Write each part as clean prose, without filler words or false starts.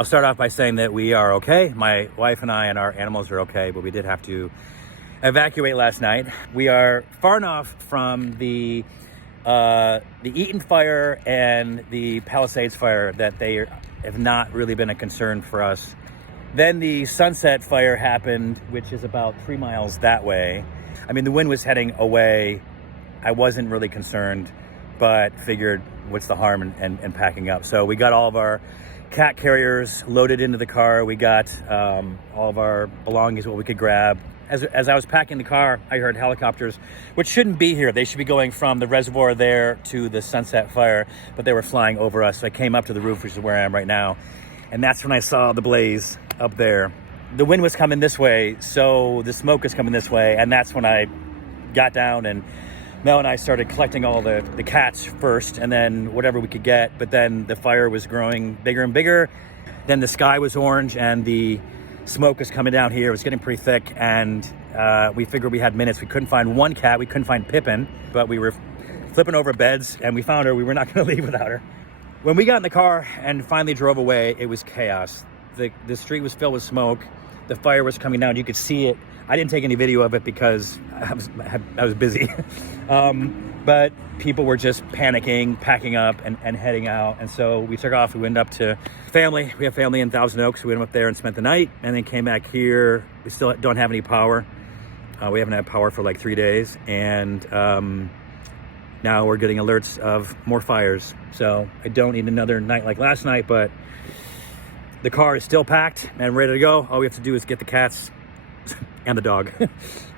I'll start off by saying that we are okay. My wife and I and our animals are okay, but we did have to evacuate last night. We are far enough from the Eaton fire and the Palisades fire that they have not really been a concern for us. Then the Sunset fire happened, which is about 3 miles that way. I mean, the wind was heading away. I wasn't really concerned, but figured what's the harm in packing up. So we got all of our cat carriers loaded into the car. We got all of our belongings, what we could grab. As I was packing the car, I heard helicopters, which shouldn't be here. They should be going from the reservoir there to the Sunset fire, but they were flying over us. So I came up to the roof, which is where I am right now. And that's when I saw the blaze up there. The wind was coming this way, so the smoke was coming this way. And that's when I got down, and Mel and I started collecting all the cats first, and then whatever we could get. But then the fire was growing bigger and bigger. Then the sky was orange and the smoke was coming down here. It was getting pretty thick, and we figured we had minutes. We couldn't find one cat. We couldn't find Pippin, but we were flipping over beds and we found her. We were not going to leave without her. When we got in the car and finally drove away, it was chaos. The street was filled with smoke. The fire was coming down. You could see it. I didn't take any video of it because I was busy. But people were just panicking, packing up and heading out. And so we took off. We went up to family. We have family in Thousand Oaks. We went up there and spent the night and then came back here. We still don't have any power. We haven't had power for like 3 days. And now we're getting alerts of more fires. So I don't need another night like last night, but the car is still packed and ready to go. All we have to do is get the cats and the dog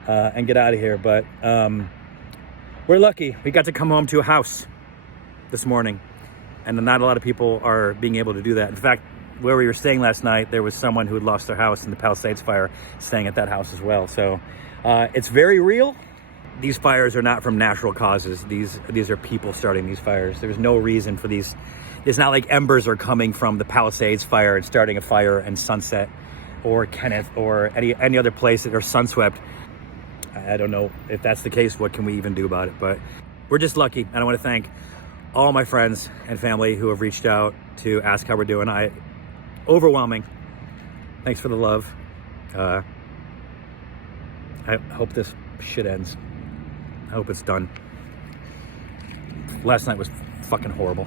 and get out of here. But we're lucky. We got to come home to a house this morning, and not a lot of people are being able to do that. In fact, where we were staying last night, there was someone who had lost their house in the Palisades fire staying at that house as well. So it's very real. These fires are not from natural causes. These are people starting these fires. There's no reason for these. It's not like embers are coming from the Palisades fire and starting a fire in Sunset or Kenneth or any other place that are sunswept. I don't know if that's the case. What can we even do about it? But we're just lucky. And I want to thank all my friends and family who have reached out to ask how we're doing. Overwhelming. Thanks for the love. I hope this shit ends. I hope it's done. Last night was fucking horrible.